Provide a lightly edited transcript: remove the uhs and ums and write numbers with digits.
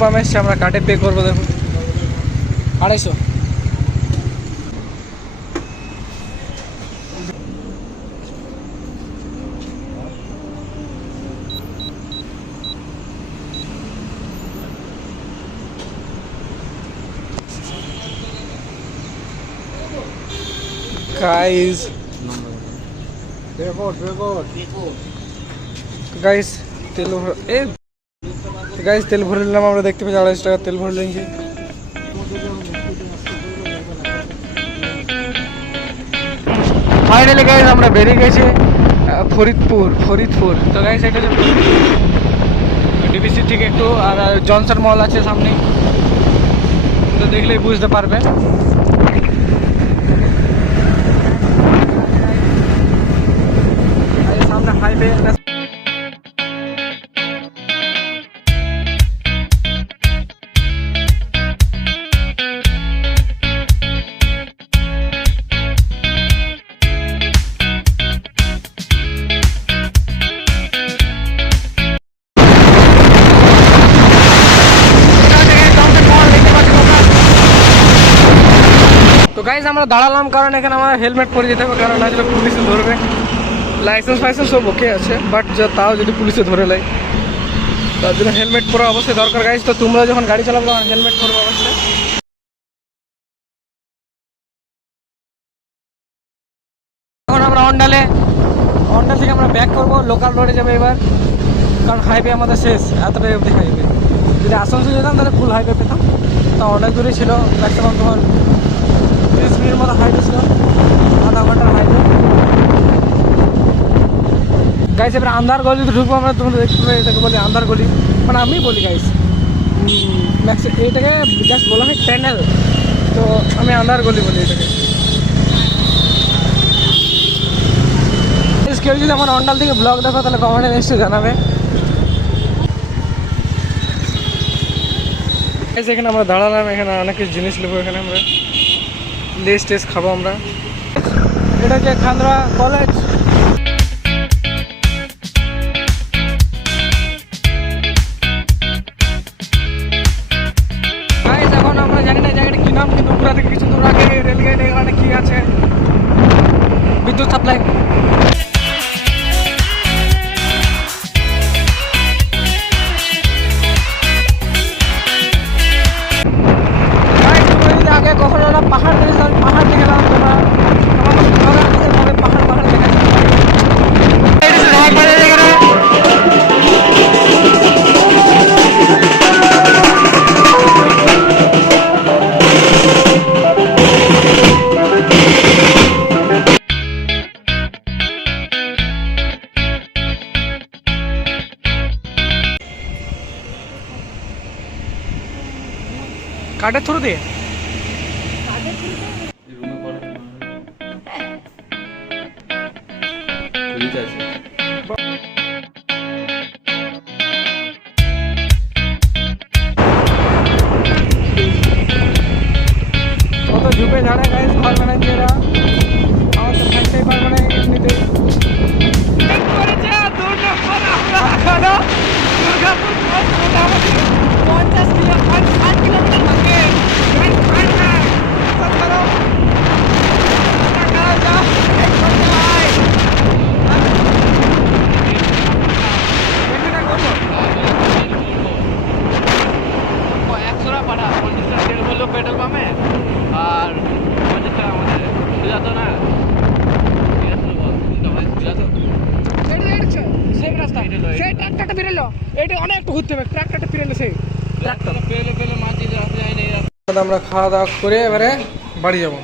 Pump এসছে, আমরা কার্ডে পে করবো। দেখুন 250। গাইস তেল ভরে নিলাম আমরা, দেখতে পাচ্ছি 250 টাকা তেল ভরে নিয়েছি। ফাইনালি গাইস আমরা বেরিয়ে গেছি ফরিদপুর। তো গাইস এটা ডিবিসি থেকে একটু, আর জনসন মল আছে সামনে, তো দেখলেই বুঝতে পারবে। সামনে হাইওয়ে। তো গাইজ আমরা দাঁড়ালাম কারণ এখানে আমার হেলমেট পরে যেতে হবে, কারণ আজকে পুলিশে ধরবে। লাইসেন্স ফাইসেন্স সব ওকে আছে, বাট তাও যদি পুলিশে ধরে নেয় তার জন্য হেলমেট পরা অবশ্যই দরকার গাইজ। তো তোমরা যখন গাড়ি চালাবে তখন হেলমেট পরবে অবশ্যই। এখন আমরা অন্ডাল থেকে আমরা ব্যাক করবো, লোকাল রোডে যাবে এবার, কারণ হাইওয়ে আমাদের শেষ, এতটাই অবধি হাইওয়ে। যদি আসানসোল যেতাম তাহলে ফুল হাইওয়ে পেতাম, তা অনেক দূরে ছিল, ম্যাক্সিমাম তোমার 30 মিনিট মতো হাইওয়ে ছিল, আধা ঘন্টার হাইওয়ে। গাইস এবার আন্ধার গলিতে ঢুকবো আমরা, তোমরা দেখতে পাবে এটাকে বলি আন্ধার গলি, মানে আমি বলি গাইস এটাকে জাস্ট বলা হয় টানেল, তো আমি আন্ধার গলি বলি এটাকে। কেউ যদি আমার অন্ডাল থেকে ব্লগ দেখো তাহলে কমেন্টে নিশ্চয়ই জানাবে। এখানে আমরা দাঁড়ালাম, এখানে অনেক কিছু জিনিস নেবো, এখানে আমরা লেস টেস খাবো আমরা। এটা হচ্ছে খান্দ্রা কলেজ। এখন আমরা জানি না জায়গাটা কি নাম, কিন্তু উপরা থেকে কিছু দূর আগে রেলগেট এখানে কি আছে, বিদ্যুৎ সাপ্লাই। আগে কখনো না পাহাড় দেখেছিলাম, পাহাড় দেখলাম তোমরা, পাহাড় দেখা কাঠের থ্রু দিয়ে কত ঝুঁকে ঝাড়ে গাইস ঘর বানাচ্ছে এরা, আমার তো থাকতেই পারবে না এমনিতে। পেট্রোল পাম্পে আর আমাদের না সেম রাস্তা, সেই ট্রাক্টরটা বেরোলো, এটা অনেক ঘুরতে হবে, ট্রাক্টরটা বেরোলো, সেই ট্রাক্টর পেলে মাঝে আমরা খাওয়া দাওয়া করে এবারে বাড়ি যাবো।